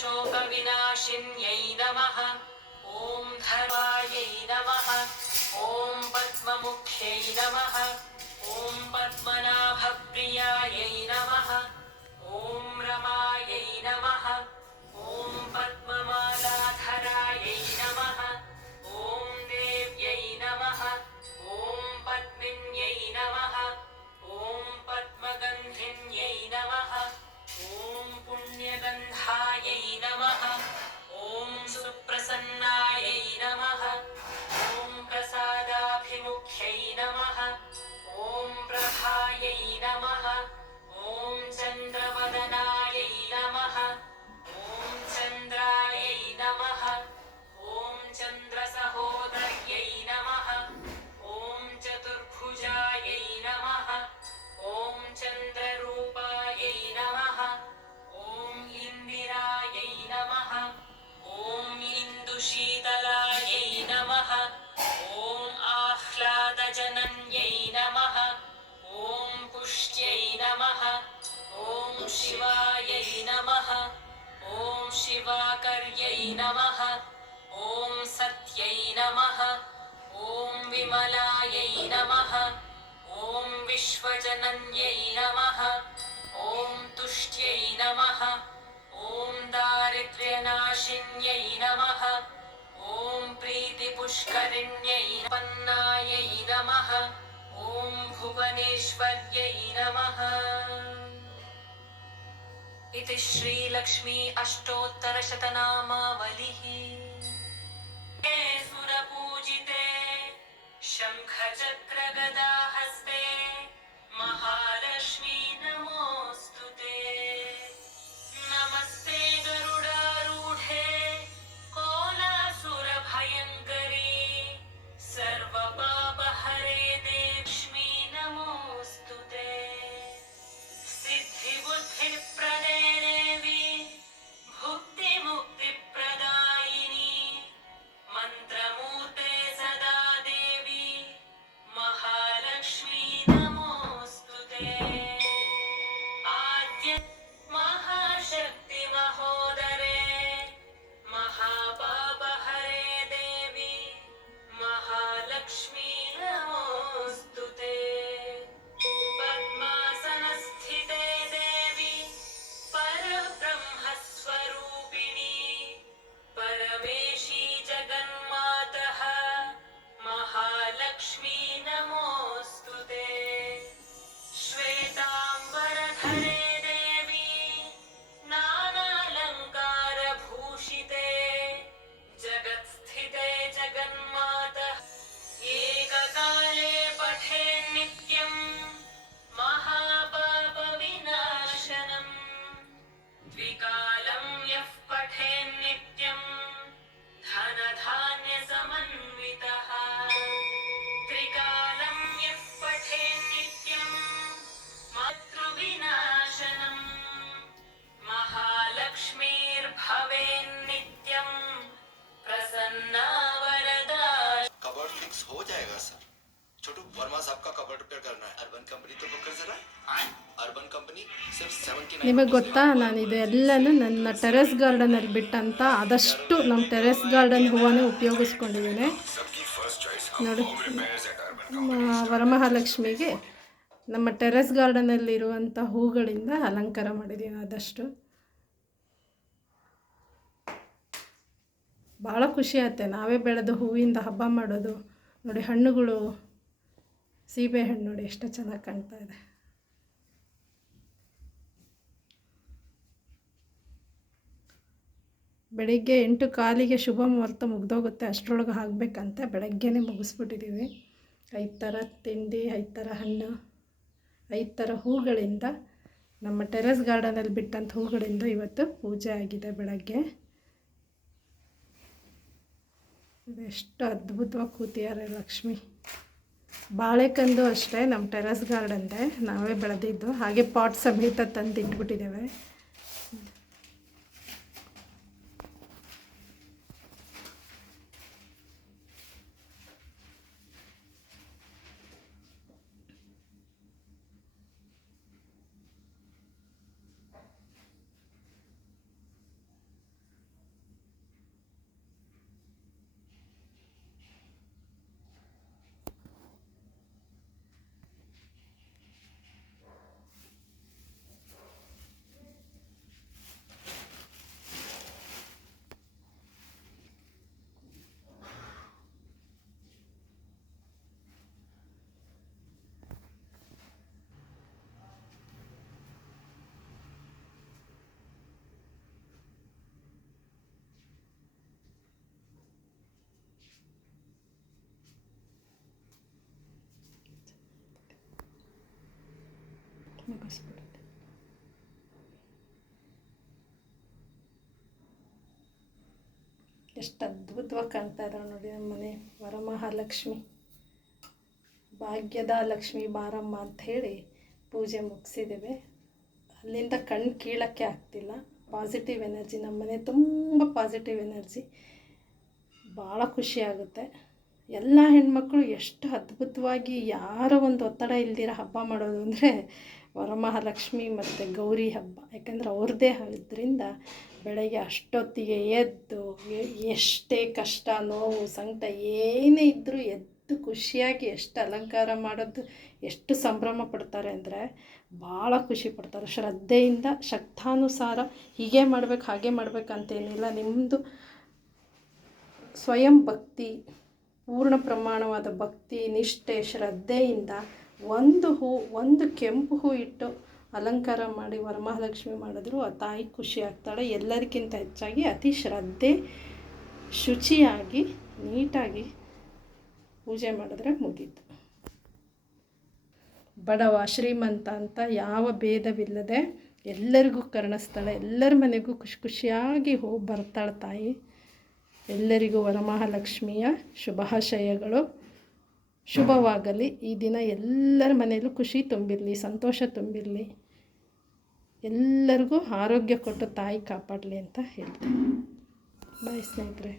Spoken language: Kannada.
शोकविनाशिन्यै नमः। ॐ धर्मायै नमः। ॐ पद्ममुख्यै नमः। ॐ पद्मनाभप्रियायै नमः। ॐ रमायै नमः। ॐ पद्ममालाधरायै नमः। ॐ देव्यै नमः। ॐ पद्मिन्यै नमः। ॐ पद्मगन्धिन्यै नमः। ॐ पुण्यगन्धायै नमः। ॐ सुप्रसन्नायै नमः। ॐ प्रसादाभिमुख्यै नमः। ॐ प्रभायै नमः। ॐ चन्द्रवदनायै नमः। ॐ चन्द्रायै नमः। ॐ चन्द्रसहोदर्यै नमः। ॐ चतुर्भुजायै नमः। ॐ चन्द्ररूपायै नमः। ॐ इन्दिरायै नमः। ॐ इन्दुशीतलायै नमः। ॐ आह्लादजनन्यै नमः। ॐ पुष्ट्यै नमः। ॐ शिवायै नमः। ॐ शिवाकर्यै नमः। ॐ सत्यै नमः। ॐ विमलायै नमः। ॐ विश्वजनन्यै नमः। ॐ तुष्ट्यै नमः। ॐ दारिद्र्यनाशिन्यै नमः। ॐ प्रीतिपुष्करिण्यै पन्नायै नमः। ॐ भुवनेश्वर्यै नमः। इति श्रीलक्ष्मी अष्टोत्तरशतनामावलिः। हे सुरपूजिते शङ्खचक्रगदाहस्ते महालक्ष्मी नमोऽस्तुते। नमस्ते गरुडारूढे कोलासुरभयङ्करी सर्वपापहरे देवी नमोऽस्तुते। सिद्धिबुद्धिप्रदे देवी भुक्तिमुक्तिप्रदायिनी मन्त्रमूर्ते सदा देवी महालक्ष्मी नमोऽस्तुते। आद्य महाशक्ति महोदरे महापापहरे देवी महालक्ष्मी नमोऽस्तुते। पद्मासनस्थिते देवी परब्रह्मस्वरूपिणी परमेशी जगन्मातः महालक्ष्मी नमोऽस्तुते। श्वेताम्बरधरे देवी नानालङ्कारभूषिते जगत्स्थिते जगन्मातः एककाले पठे नित्यं महापापविनाशनम् द्विकालं यः पठे नित्यं धनधान्यसमन्वितः त्रिकालं यः पठे नित्यं मातृविनाशनम् महालक्ष्मीर्भवेन्नित्यं प्रसन्ना वरदा। कबर्ड फिक्स हो जाएगा सर। छोटू वर्मा साहब का कबर्ड रिपेयर करना है। अर्बन कंपनी तो बुक कर जरा। अर्बन कंपनी सिर्फ 79। ನಿಮಗೆ ಗೊತ್ತಾ, ನಾನು ಇದೆಲ್ಲನೂ ನನ್ನ ಟೆರೆಸ್ ಗಾರ್ಡನಲ್ಲಿ ಬಿಟ್ಟಂತ ಆದಷ್ಟು ನಮ್ಮ ಟೆರೆಸ್ ಗಾರ್ಡನ್ ಹೂವನ್ನೇ ಉಪಯೋಗಿಸ್ಕೊಂಡಿದ್ದೀನಿ ನೋಡಿ. ವರಮಹಾಲಕ್ಷ್ಮಿಗೆ ನಮ್ಮ ಟೆರೆಸ್ ಗಾರ್ಡನಲ್ಲಿರುವಂಥ ಹೂಗಳಿಂದ ಅಲಂಕಾರ ಮಾಡಿದ್ದೀನಿ. ಆದಷ್ಟು ಭಾಳ ಖುಷಿ ಆಗುತ್ತೆ ನಾವೇ ಬೆಳೆದು ಹೂವಿಂದ ಹಬ್ಬ ಮಾಡೋದು ನೋಡಿ. ಹಣ್ಣುಗಳು, ಸೀಬೆ ಹಣ್ಣು ನೋಡಿ ಎಷ್ಟು ಚೆನ್ನಾಗಿ ಕಾಣ್ತಾ ಇದೆ. ಬೆಳಿಗ್ಗೆ 8:15ಗೆ ಶುಭ ಮುಹೂರ್ತ ಮುಗ್ದೋಗುತ್ತೆ, ಅಷ್ಟರೊಳಗೆ ಆಗಬೇಕಂತ ಬೆಳಗ್ಗೆನೇ ಮುಗಿಸ್ಬಿಟ್ಟಿದ್ದೀವಿ. 5 ಥರ ತಿಂಡಿ, 5 ಥರ ಹಣ್ಣು, 5 ಥರ ಹೂಗಳಿಂದ, ನಮ್ಮ ಟೆರೆಸ್ ಗಾರ್ಡನಲ್ಲಿ ಬಿಟ್ಟಂಥ ಹೂಗಳಿಂದ ಇವತ್ತು ಪೂಜೆ ಆಗಿದೆ ಬೆಳಗ್ಗೆ. ಎಷ್ಟು ಅದ್ಭುತವಾಗಿ ಕೂತಿದ್ದಾರೆ ಲಕ್ಷ್ಮಿ. ಬಾಳೆಕಂದು ಅಷ್ಟೇ ನಮ್ಮ ಟೆರೆಸ್ ಗಾರ್ಡನ್ದೆ, ನಾವೇ ಬೆಳೆದಿದ್ದು. ಹಾಗೆ ಪಾಟ್ ಸಮೇತ ತಂದು ಇಟ್ಬಿಟ್ಟಿದ್ದೇವೆ. ಮುಗಿಸ್ಬಿಡುತ್ತೆ. ಎಷ್ಟು ಅದ್ಭುತವಾಗಿ ಕಾಣ್ತಾ ಇದ್ದಾಳೆ ನೋಡಿ ನಮ್ಮ ಮನೆ ವರಮಹಾಲಕ್ಷ್ಮಿ. ಭಾಗ್ಯದ ಲಕ್ಷ್ಮಿ ಬಾರಮ್ಮ ಅಂತ ಹೇಳಿ ಪೂಜೆ ಮುಗಿಸಿದ್ದೇವೆ. ಅಲ್ಲಿಂದ ಕಣ್ಣು ಕೀಳಕ್ಕೆ ಆಗ್ತಿಲ್ಲ. ಪಾಸಿಟಿವ್ ಎನರ್ಜಿ, ನಮ್ಮ ಮನೆ ತುಂಬ ಪಾಸಿಟಿವ್ ಎನರ್ಜಿ. ಭಾಳ ಖುಷಿಯಾಗುತ್ತೆ. ಎಲ್ಲ ಹೆಣ್ಮಕ್ಳು ಎಷ್ಟು ಅದ್ಭುತವಾಗಿ ಯಾರೋ ಒಂದು ಒತ್ತಡ ಇಲ್ದಿರ ಹಬ್ಬ ಮಾಡೋದು ಅಂದರೆ ವರಮಹಾಲಕ್ಷ್ಮಿ ಮತ್ತು ಗೌರಿ ಹಬ್ಬ. ಯಾಕಂದರೆ ಅವ್ರದ್ದೇ ಆದ್ದರಿಂದ ಬೆಳಗ್ಗೆ ಅಷ್ಟೊತ್ತಿಗೆ ಎದ್ದು ಎಷ್ಟೇ ಕಷ್ಟ ನೋವು ಸಂಕಟ ಏನೇ ಇದ್ದರೂ ಎದ್ದು ಖುಷಿಯಾಗಿ ಎಷ್ಟು ಅಲಂಕಾರ ಮಾಡೋದು, ಎಷ್ಟು ಸಂಭ್ರಮ ಪಡ್ತಾರೆ ಅಂದರೆ ಭಾಳ ಖುಷಿ ಪಡ್ತಾರೆ. ಶ್ರದ್ಧೆಯಿಂದ ಶಕ್ತಾನುಸಾರ ಹೀಗೆ ಮಾಡ್ಬೇಕು ಹಾಗೆ ಮಾಡ್ಬೇಕಂತೇನಿಲ್ಲ. ನಿಮ್ಮದು ಸ್ವಯಂ ಭಕ್ತಿ, ಪೂರ್ಣ ಪ್ರಮಾಣವಾದ ಭಕ್ತಿ, ನಿಷ್ಠೆ, ಶ್ರದ್ಧೆಯಿಂದ ಒಂದು ಕೆಂಪು ಹೂ ಇಟ್ಟು ಅಲಂಕಾರ ಮಾಡಿ ವರಮಹಾಲಕ್ಷ್ಮಿ ಮಾಡಿದ್ರು ಆ ತಾಯಿ ಖುಷಿ ಆಗ್ತಾಳೆ. ಎಲ್ಲರಿಗಿಂತ ಹೆಚ್ಚಾಗಿ ಅತಿ ಶ್ರದ್ಧೆ, ಶುಚಿಯಾಗಿ ನೀಟಾಗಿ ಪೂಜೆ ಮಾಡಿದ್ರೆ ಮುಗೀತು. ಬಡವ ಶ್ರೀಮಂತ ಅಂತ ಯಾವ ಭೇದವಿಲ್ಲದೆ ಎಲ್ಲರಿಗೂ ಕರುಣಿಸ್ತಾಳೆ. ಎಲ್ಲರ ಮನೆಗೂ ಖುಷಿಯಾಗಿ ಹೋಗಿ ಬರ್ತಾಳೆ ತಾಯಿ. ಎಲ್ಲರಿಗೂ ವರಮಹಾಲಕ್ಷ್ಮಿಯ ಶುಭಾಶಯಗಳು. ಶುಭವಾಗಲಿ. ಈ ದಿನ ಎಲ್ಲರ ಮನೆಯಲ್ಲೂ ಖುಷಿ ತುಂಬಿರಲಿ, ಸಂತೋಷ ತುಂಬಿರಲಿ. ಎಲ್ಲರಿಗೂ ಆರೋಗ್ಯ ಕೊಟ್ಟು ತಾಯಿ ಕಾಪಾಡಲಿ ಅಂತ ಹೇಳ್ತೀನಿ. ಬಾಯ್ ಸ್ನೇಹಿತರೆ.